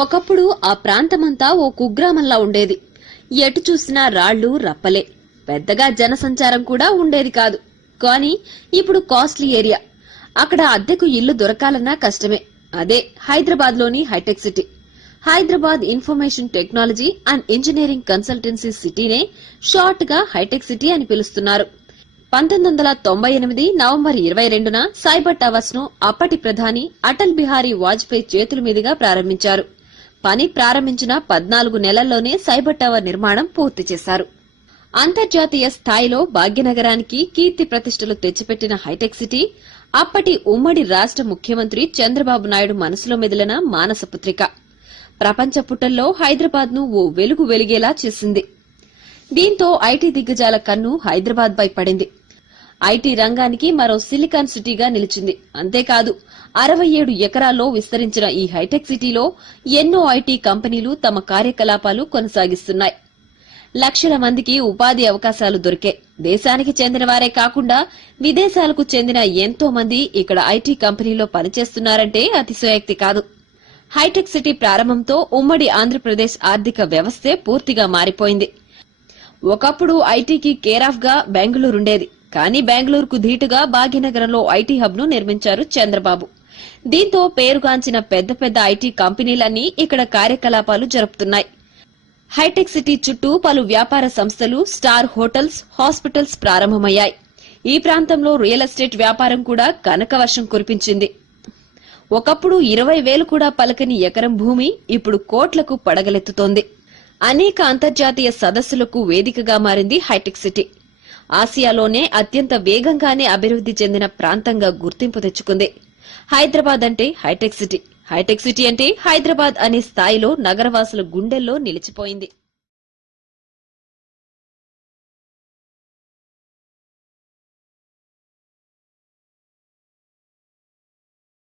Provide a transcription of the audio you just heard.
ఒకప్పుడు ఆ ప్రాంతమంతా ఓ కుగ్రామంలా ఉండేది. ఎటు చూసినా రాళ్లు రప్పలే. పెద్దగా జనసంచారం కూడా ఉండేది కాదు. కానీ ఇప్పుడు కాస్ట్లీ ఏరియా. అక్కడ అద్దెకు ఇల్లు దొరకాలన్నా కష్టమే. అదే హైదరాబాద్ లోని hitech city. Hyderabad information technology and engineering consultancy సిటీనే షార్ట్ గా హైటెక్ సిటీ అని పిలుస్తున్నారు. 1998 నవంబర్ 22న సైబర్ టవర్స్ ను అప్పటి ప్రధాని అటల్ బిహారీ వాజ్పేయి చేతుల మీదుగా ప్రారంభించారు. పని ప్రారంభించిన 14 నెలల్లోనే సైబర్ టవర్ నిర్మాణం పూర్తి చేశారు. అంతర్జాతీయ స్థాయిలో భాగ్యనగరానికి కీర్తి ప్రతిష్టలు తెచ్చిపెట్టిన హైటెక్ సిటీ అప్పటి ఉమ్మడి రాష్ట్ర ముఖ్యమంత్రి చంద్రబాబు నాయుడు మనసులో మెదిలిన మానసపుత్రిక. ప్రపంచ పుటల్లో హైదరాబాద్ ను ఓ వెలుగు వెలిగేలా చేసింది. దీంతో ఐటీ దిగ్గజాల కన్ను హైదరాబాద్ పై పడింది. ఐటీ రంగానికి మరో సిలికాన్ సిటీగా నిలిచింది. అంతేకాదు 67 ఎకరాల్లో విస్తరించిన ఈ హైటెక్ సిటీలో ఎన్నో ఐటీ కంపెనీలు తమ కార్యకలాపాలు కొనసాగిస్తున్నాయి. లక్షల మందికి ఉపాధి అవకాశాలు దొరికే. దేశానికి చెందిన వారే కాకుండా విదేశాలకు చెందిన ఎంతో మంది ఇక్కడ ఐటీ కంపెనీలో పనిచేస్తున్నారంటే అతిశయోక్తి కాదు. హైటెక్ సిటీ ప్రారంభంతో ఉమ్మడి ఆంధ్రప్రదేశ్ ఆర్థిక వ్యవస్థే పూర్తిగా మారిపోయింది. ఒకప్పుడు ఐటీకి కేరాఫ్ గా బెంగళూరుండేది. కానీ బెంగళూరుకు ధీటుగా భాగ్యనగరంలో ఐటీ హబ్ ను నిర్మించారు చంద్రబాబు. దీంతో పేరుగాంచిన పెద్ద పెద్ద ఐటీ కంపెనీలన్నీ ఇక్కడ కార్యకలాపాలు జరుపుతున్నాయి. హైటెక్ సిటీ చుట్టూ పలు వ్యాపార సంస్థలు, స్టార్ హోటల్స్, హాస్పిటల్స్ ప్రారంభమయ్యాయి. ఈ ప్రాంతంలో రియల్ ఎస్టేట్ వ్యాపారం కూడా కనక వర్షం కురిపించింది. ఒకప్పుడు 20,000 కూడా పలకని ఎకరం భూమి ఇప్పుడు కోట్లకు పడగలెత్తుతోంది. అనేక అంతర్జాతీయ సదస్సులకు వేదికగా మారింది హైటెక్ సిటీ. ఆసియాలోనే అత్యంత వేగంగానే అభివృద్ది చెందిన ప్రాంతంగా గుర్తింపు తెచ్చుకుంది. హైదరాబాద్ అంటే హైటెక్ సిటీ, హైటెక్ సిటీ అంటే హైదరాబాద్ అనే స్థాయిలో నగరవాసుల గుండెల్లో నిలిచిపోయింది.